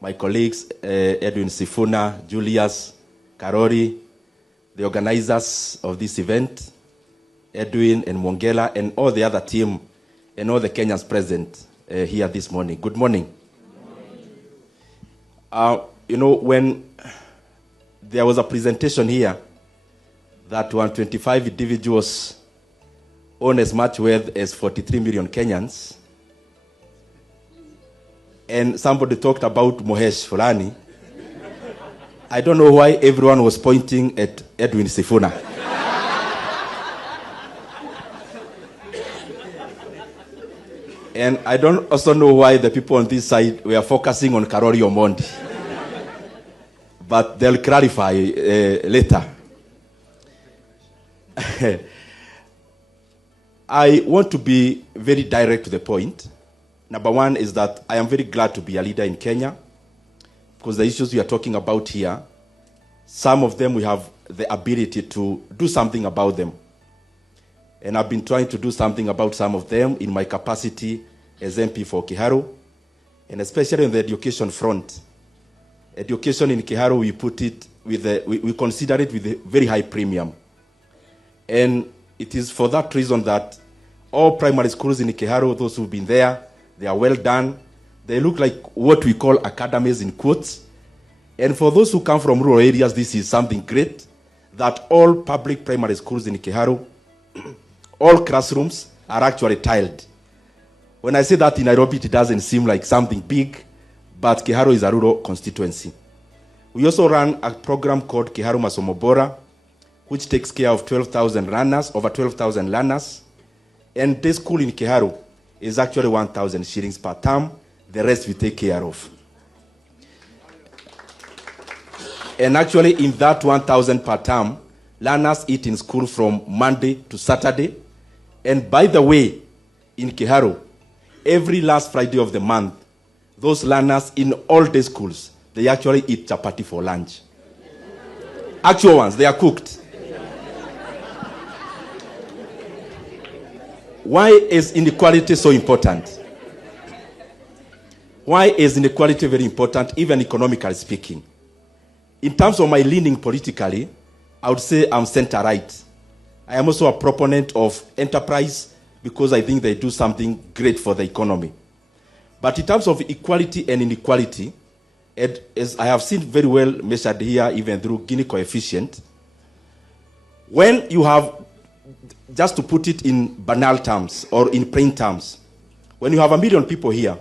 my colleagues, Edwin Sifuna, Julius, Karori, the organizers of this event, Edwin and Mongela, and all the other team, and all the Kenyans present here this morning. Good morning. You know, when there was a presentation here that 125 individuals own as much wealth as 43 million Kenyans, and somebody talked about Mohesh Fulani, I don't know why everyone was pointing at Edwin Sifuna. And I don't also know why the people on this side were focusing on Karori Omondi. But they'll clarify later. I want to be very direct to the point. Number one is that I am very glad to be a leader in Kenya, because the issues we are talking about here, some of them we have the ability to do something about them. And I've been trying to do something about some of them in my capacity as MP for Kiharu, and especially on the education front. Education in Kiharu, we put it with we consider it with a very high premium. And it is for that reason that all primary schools in Kiharu, those who've been there, they are well done. They look like what we call academies in quotes. And for those who come from rural areas, this is something great, that all public primary schools in Kiharu, all classrooms are actually tiled. When I say that in Nairobi, it doesn't seem like something big, but Kiharu is a rural constituency. We also run a program called Kiharu Masomo Bora, which takes care of 12,000 learners, over 12,000 learners. And this school in Kiharu is actually 1,000 shillings per term. The rest we take care of. And actually in that 1,000 per term, learners eat in school from Monday to Saturday. And by the way, in Kiharu, every last Friday of the month, those learners in all day schools, they actually eat chapati for lunch. Actual ones, they are cooked. Why is inequality so important? Why is inequality very important, even economically speaking? In terms of my leaning politically, I would say I'm center-right. I am also a proponent of enterprise because I think they do something great for the economy. But in terms of equality and inequality, as I have seen very well measured here, even through Gini coefficient, when you have, just to put it in banal terms or in plain terms, when you have 1 million people here,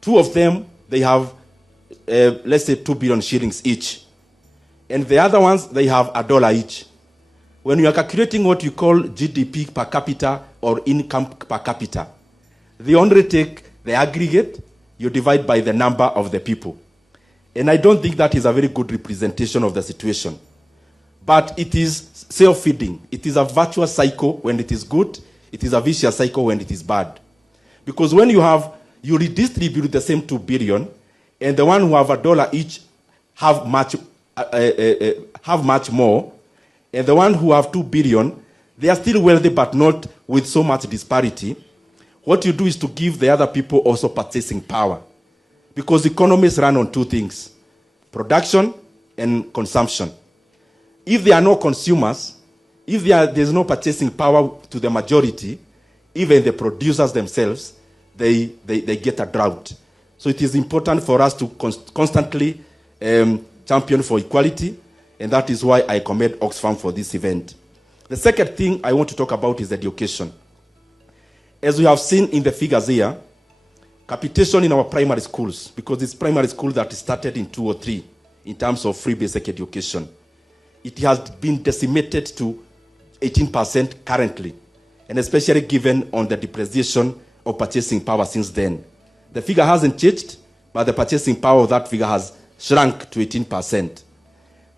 2 of them, they have, let's say 2 billion shillings each. And the other ones, they have $1 each. When you are calculating what you call GDP per capita or income per capita, they only take the aggregate, you divide by the number of the people. And I don't think that is a very good representation of the situation. But it is self-feeding. It is a virtuous cycle when it is good. It is a vicious cycle when it is bad. Because when you redistribute the same 2 billion, and the one who have $1 each have much more, and the one who have 2 billion, they are still wealthy but not with so much disparity. What you do is to give the other people also purchasing power. Because economies run on 2 things, production and consumption. If there are no consumers, if there's no purchasing power to the majority, even the producers themselves, they get a drought. So it is important for us to constantly champion for equality, and that is why I commend Oxfam for this event. The second thing I want to talk about is education. As we have seen in the figures here, capitation in our primary schools, because it's primary school that started in 2003 in terms of free basic education, it has been decimated to 18% currently, and especially given on the depreciation of purchasing power since then. The figure hasn't changed, but the purchasing power of that figure has shrunk to 18%.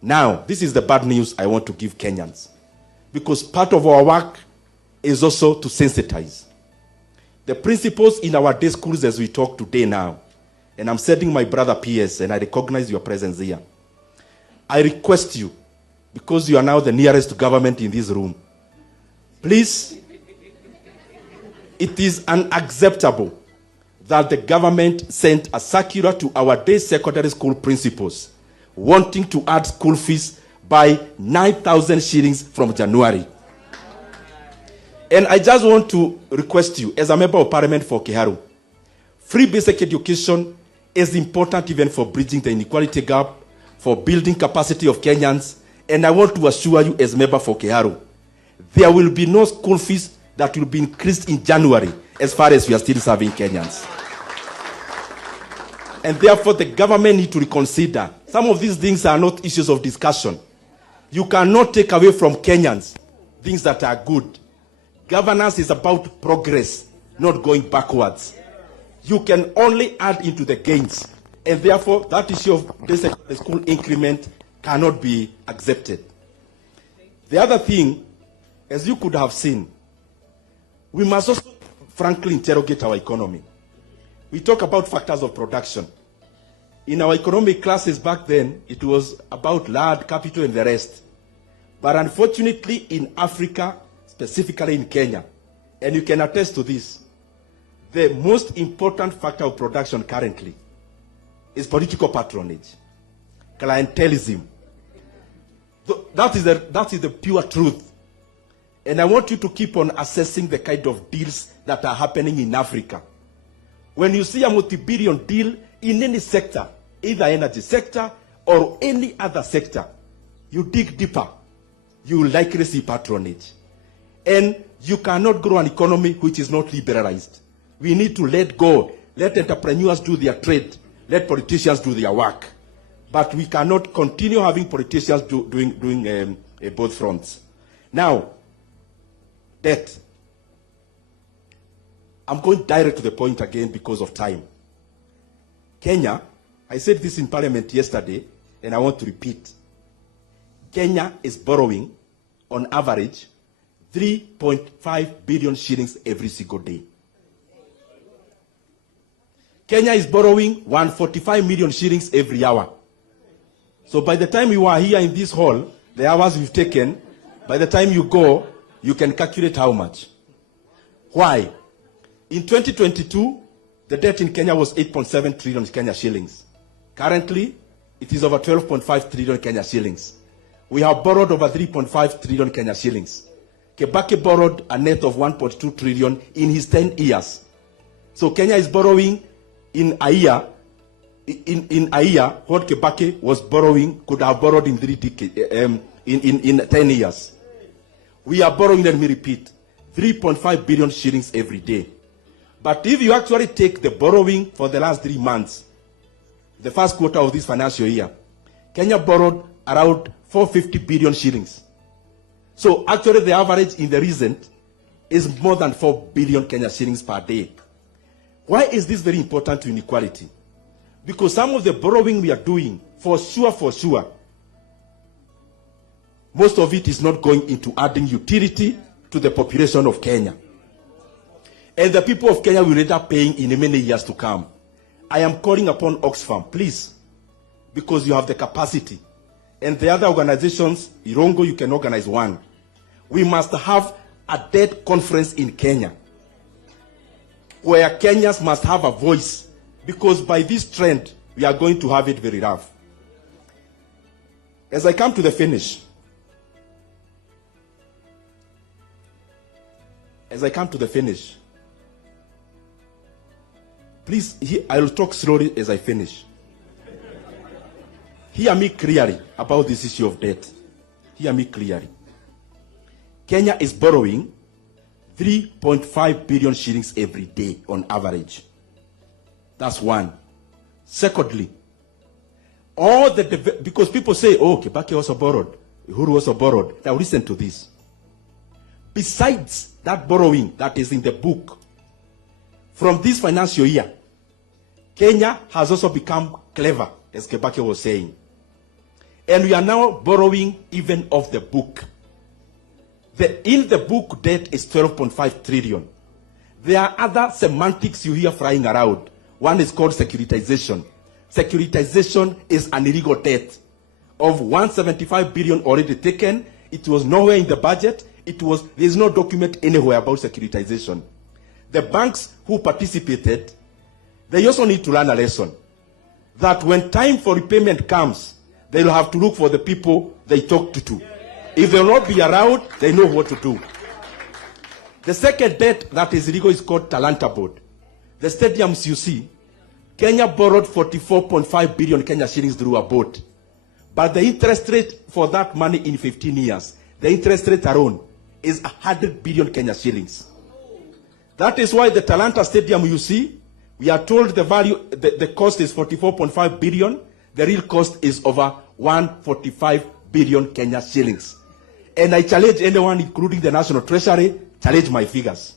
Now, this is the bad news I want to give Kenyans, because part of our work is also to sensitize. The principals in our day schools as we talk today now, and I'm sending my brother PS, and I recognize your presence here. I request you, because you are now the nearest government in this room, please, it is unacceptable that the government sent a circular to our day secondary school principals wanting to add school fees by 9,000 shillings from January. And I just want to request you, as a member of parliament for Kiharu, free basic education is important even for bridging the inequality gap, for building capacity of Kenyans, and I want to assure you as member for Kiharu, there will be no school fees that will be increased in January as far as we are still serving Kenyans. And therefore the government need to reconsider. Some of these things are not issues of discussion. You cannot take away from Kenyans things that are good. Governance is about progress, not going backwards. You can only add into the gains. And therefore, that issue of the school increment cannot be accepted. The other thing, as you could have seen, we must also frankly interrogate our economy. We talk about factors of production. In our economic classes back then, it was about land, capital, and the rest. But unfortunately, in Africa, specifically in Kenya, and you can attest to this, the most important factor of production currently is political patronage, clientelism. That is the pure truth. And I want you to keep on assessing the kind of deals that are happening in Africa. When you see a multi-billion deal in any sector, either energy sector or any other sector, you dig deeper, you will likely see patronage. And you cannot grow an economy which is not liberalized. We need to let go, let entrepreneurs do their trade, let politicians do their work. But we cannot continue having politicians doing both fronts. Now, debt. I'm going direct to the point again because of time. Kenya, I said this in Parliament yesterday, and I want to repeat. Kenya is borrowing, on average, 3.5 billion shillings every single day. Kenya is borrowing 145 million shillings every hour. So by the time you are here in this hall, the hours we've taken, by the time you go, you can calculate how much. Why? In 2022, the debt in Kenya was 8.7 trillion Kenya shillings. Currently, it is over 12.5 trillion Kenya shillings. We have borrowed over 3.5 trillion Kenya shillings. Kibaki borrowed a net of 1.2 trillion in his 10 years. So Kenya is borrowing in a year, what Kibaki was borrowing could have borrowed in 10 years. We are borrowing, let me repeat, 3.5 billion shillings every day. But if you actually take the borrowing for the last 3 months, the first quarter of this financial year, Kenya borrowed around 450 billion shillings. So actually the average in the recent is more than 4 billion Kenya shillings per day. Why is this very important to inequality? Because some of the borrowing we are doing, for sure, most of it is not going into adding utility to the population of Kenya. And the people of Kenya will end up paying in many years to come. I am calling upon Oxfam, please, because you have the capacity. And the other organizations, Irongo, you can organize one. We must have a debt conference in Kenya, where Kenyans must have a voice, because by this trend, we are going to have it very rough. As I come to the finish, please, I will talk slowly as I finish. Hear me clearly about this issue of debt. Hear me clearly. Kenya is borrowing 3.5 billion shillings every day on average. That's one. Secondly, because people say, oh, Kibaki also borrowed, Uhuru also borrowed. Now listen to this. Besides that borrowing that is in the book, from this financial year, Kenya has also become clever, as Kibaki was saying. And we are now borrowing even off the book. In the book debt is 12.5 trillion. There are other semantics you hear flying around. One is called securitization. Securitization is an illegal debt of 175 billion already taken. It was nowhere in the budget. There's no document anywhere about securitization. The banks who participated they also need to learn a lesson that when time for repayment comes, they'll have to look for the people they talked to. If they'll not be around, they know what to do. The second debt that is illegal is called Talanta Board. The stadiums you see, Kenya borrowed 44.5 billion Kenya shillings through a board. But the interest rate for that money in 15 years, the interest rate alone is 100 billion Kenya shillings. That is why the Talanta Stadium you see, we are told the value, the cost is 44.5 billion. The real cost is over 145 billion Kenya shillings. And I challenge anyone, including the National Treasury, challenge my figures.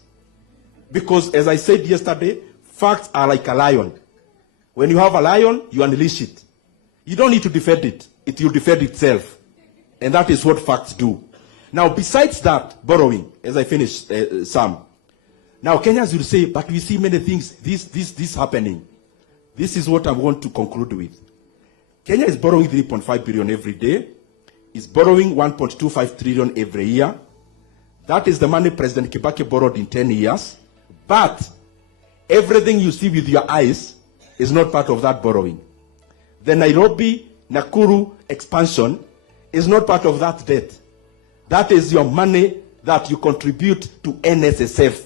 Because as I said yesterday, facts are like a lion. When you have a lion, you unleash it. You don't need to defend it. It will defend itself. And that is what facts do. Now, besides that, borrowing, as I finish, Sam. Now, Kenyans will say, but we see many things, this happening. This is what I want to conclude with. Kenya is borrowing 3.5 billion every day. Is borrowing 1.25 trillion every year. That is the money President Kibaki borrowed in 10 years. But everything you see with your eyes is not part of that borrowing. The Nairobi-Nakuru expansion is not part of that debt. That is your money that you contribute to NSSF.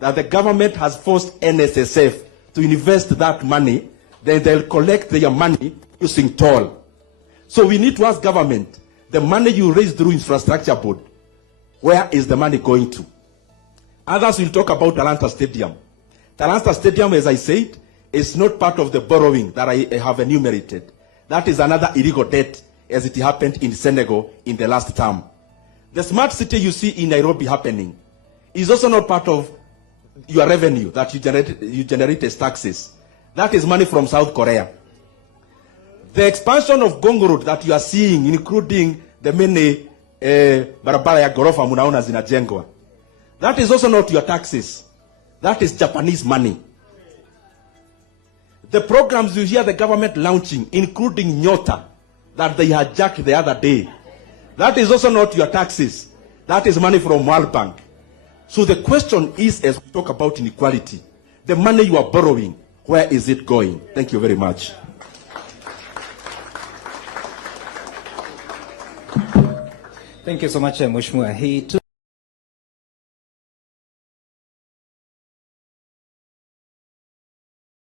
That the government has forced NSSF to invest that money, then they'll collect their money using toll. So we need to ask government, the money you raise through infrastructure board, where is the money going to? Others will talk about Talanta Stadium. Talanta Stadium, as I said, is not part of the borrowing that I have enumerated. That is another illegal debt, as it happened in Senegal in the last term. The smart city you see in Nairobi happening is also not part of your revenue that you generate as taxes. That is money from South Korea. The expansion of Gong Road that you are seeing, including the many barabara ya gorofa munaona zinajengwa, that is also not your taxes. That is Japanese money. The programs you hear the government launching, including Nyota, that they hijacked the other day, that is also not your taxes. That is money from World Bank. So the question is, as we talk about inequality, the money you are borrowing, where is it going? Thank you very much. Thank you so much, Mheshimiwa.